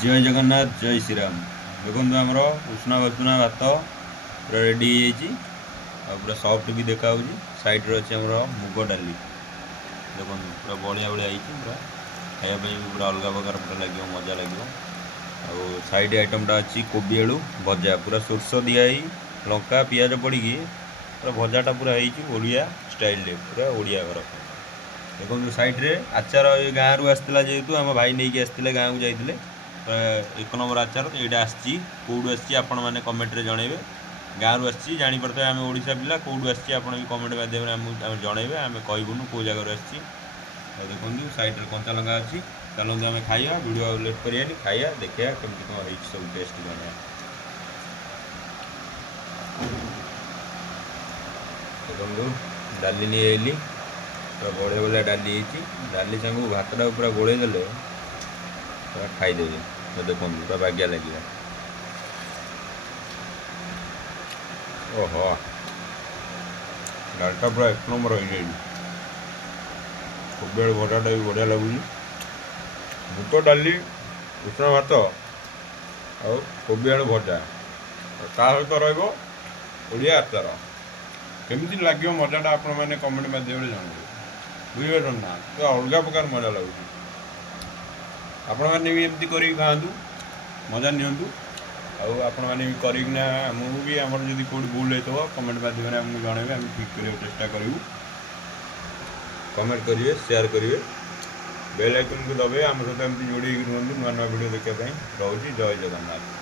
जय जगन्नाथ जय श्री राम। देखो आमर उष्णा बसुना भात पूरा रेडी पूरा सॉफ्ट भी देखा साइड रे अच्छे मुग डाली देखो पूरा बड़िया बड़िया पूरा खायापी भी पूरा अलग प्रकार पूरा लगे मजा लगे। आ साइड आइटमटा अच्छी कोबी आलू भजा पूरा सोर्स दिखाई लंका पिज पड़ी पूरा भजाटा पूरा ओडिया स्टाइल पूरा ओडिया घर देखो साइड रे आचार गाँव रु आसाला जेहेतु आम भाई नहीं आसते गाँव को जाते एक नंबर आचार यहाँ कौटू आपण मैंने कमेंट रे जनइबे गाँव रु जापे आम ओडिशा पिला कौटू आप कमेंट माध्यम आम जनइबे आम कहबूनु कौ जगार देखो साइड कंचा लंका अच्छी चलते आम खाइया वीडियो लेट करियानी खाइया देखिया केमती कौन सब टेस्ट जाना देखो डाली नहीं आइली पूरा बड़े बड़े डाली डाली सांग भातटा पूरा गोल देले पूरा खाईदेवी तो देखो पूरा बागिया लगे ओहो डालटा पूरा एक नंबर हो कोबी भजाटा भी बढ़िया लगुच बुट डाली उष्ण भात आ कोबी आलू भजा ता सहित रोड़िया आचार केमती लगे मजाटा आपण मैंने कमेंट माध्यम जानवे बुझे ना तो अलग प्रकार मजा लगुच आपण मैंने भी एमती कर खातु मजा नियंतु आपण मैंने भी करना आमको भी आम जब कौट भूल होता कमेंट माध्यम आमको जनइबे आम ठीक कर चेष्टा करूँ कमेंट करेंगे शेयर करेंगे बेल आइकन को दबे आम सहित एमती जोड़ी रुहतु नुआ नुआ वीडियो देखापी रोची जय जगन्नाथ।